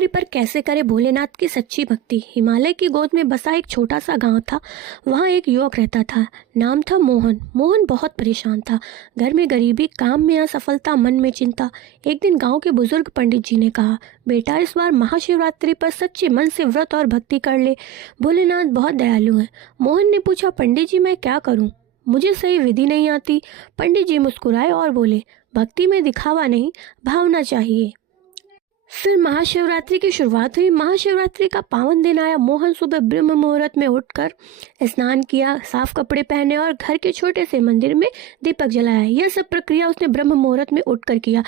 महाशिवरात्रि पर कैसे करे भोलेनाथ की सच्ची भक्ति। हिमालय की गोद में बसा एक छोटा सा गांव था। वहाँ एक युवक रहता था, नाम था मोहन। मोहन बहुत परेशान था। घर में गरीबी, काम में असफलता, मन में चिंता। एक दिन गांव के बुजुर्ग पंडित जी ने कहा, बेटा इस बार महाशिवरात्रि पर सच्चे मन से व्रत और भक्ति कर ले, भोलेनाथ बहुत दयालु हैं। मोहन ने पूछा, पंडित जी मैं क्या करूं, मुझे सही विधि नहीं आती। पंडित जी मुस्कुराए और बोले, भक्ति में दिखावा नहीं, भावना चाहिए। फिर महाशिवरात्रि की शुरुआत हुई। महाशिवरात्रि का पावन दिन आया। मोहन सुबह ब्रह्म मुहूर्त में उठकर स्नान किया, साफ कपड़े पहने और घर के छोटे से मंदिर में दीपक जलाया। यह सब प्रक्रिया उसने ब्रह्म मुहूर्त में उठकर किया।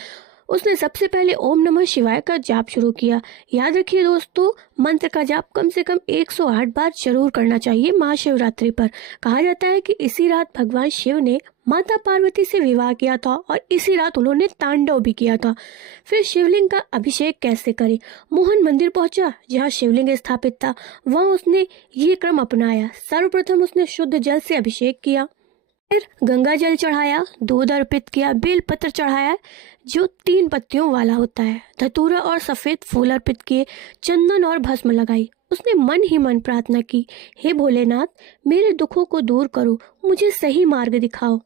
उसने सबसे पहले ओम नमः शिवाय का जाप शुरू किया। याद रखिए दोस्तों, मंत्र का जाप कम से कम 108 बार जरूर करना चाहिए महाशिवरात्रि पर। कहा जाता है कि इसी रात भगवान शिव ने माता पार्वती से विवाह किया था और इसी रात उन्होंने तांडव भी किया था। फिर शिवलिंग का अभिषेक कैसे करें। मोहन मंदिर पहुंचा जहां शिवलिंग स्थापित था। वहां उसने ये क्रम अपनाया। सर्वप्रथम उसने शुद्ध जल से अभिषेक किया, फिर गंगा जल चढ़ाया, दूध अर्पित किया, बेल पत्र चढ़ाया जो 3 पत्तियों वाला होता है, धतूरा और सफेद फूल अर्पित किए, चंदन और भस्म लगाई। उसने मन ही मन प्रार्थना की, हे भोलेनाथ मेरे दुखों को दूर करो, मुझे सही मार्ग दिखाओ।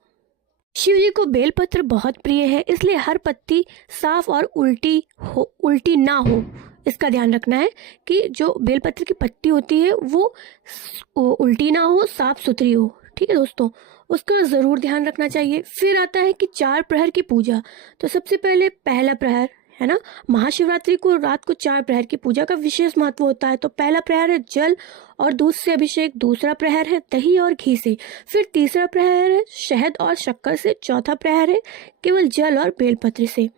शिव जी को बेलपत्र बहुत प्रिय है, इसलिए हर पत्ती साफ और उल्टी ना हो। इसका ध्यान रखना है कि जो बेलपत्र की पत्ती होती है वो उल्टी ना हो, साफ सुथरी हो। ठीक है दोस्तों, उसका जरूर ध्यान रखना चाहिए। फिर आता है कि 4 प्रहर की पूजा। तो सबसे पहले पहला प्रहर है ना, महाशिवरात्रि को रात को 4 प्रहर की पूजा का विशेष महत्व होता है। तो पहला प्रहर है जल और दूध से अभिषेक, दूसरा प्रहर है दही और घी से, फिर तीसरा प्रहर है शहद और शक्कर से, चौथा प्रहर है केवल जल और बेलपत्र से।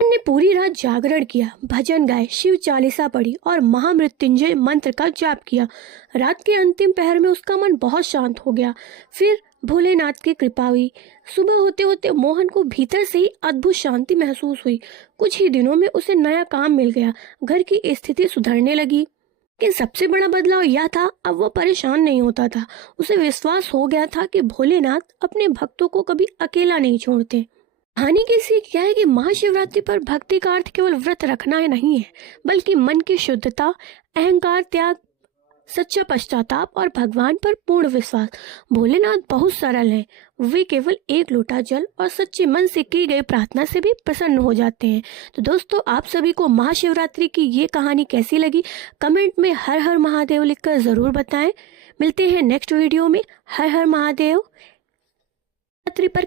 ने पूरी रात जागरण किया, भजन गाए, शिव चालीसा पढ़ी और महामृत्युंजय मंत्र का जाप किया। रात के अंतिम पहर में उसका मन बहुत शांत हो गया। फिर भोलेनाथ की कृपा हुई। सुबह होते होते मोहन को भीतर से ही अद्भुत शांति महसूस हुई। कुछ ही दिनों में उसे नया काम मिल गया, घर की स्थिति सुधरने लगी। लेकिन सबसे बड़ा बदलाव यह था, अब वो परेशान नहीं होता था। उसे विश्वास हो गया था कि भोलेनाथ अपने भक्तों को कभी अकेला नहीं छोड़ते। कहानी की सीख क्या है कि महाशिवरात्रि पर भक्ति का अर्थ केवल व्रत रखना ही नहीं है, बल्कि मन की शुद्धता, अहंकार त्याग, सच्चा पश्चाताप और भगवान पर पूर्ण विश्वास। भोलेनाथ बहुत सरल हैं, वे केवल एक लोटा जल और सच्चे मन से की गई प्रार्थना से भी प्रसन्न हो जाते हैं। तो दोस्तों, आप सभी को महाशिवरात्रि की ये कहानी कैसी लगी, कमेंट में हर हर महादेव लिखकर जरूर बताएं। मिलते हैं नेक्स्ट वीडियो में। हर हर महादेव। शिवरात्रि पर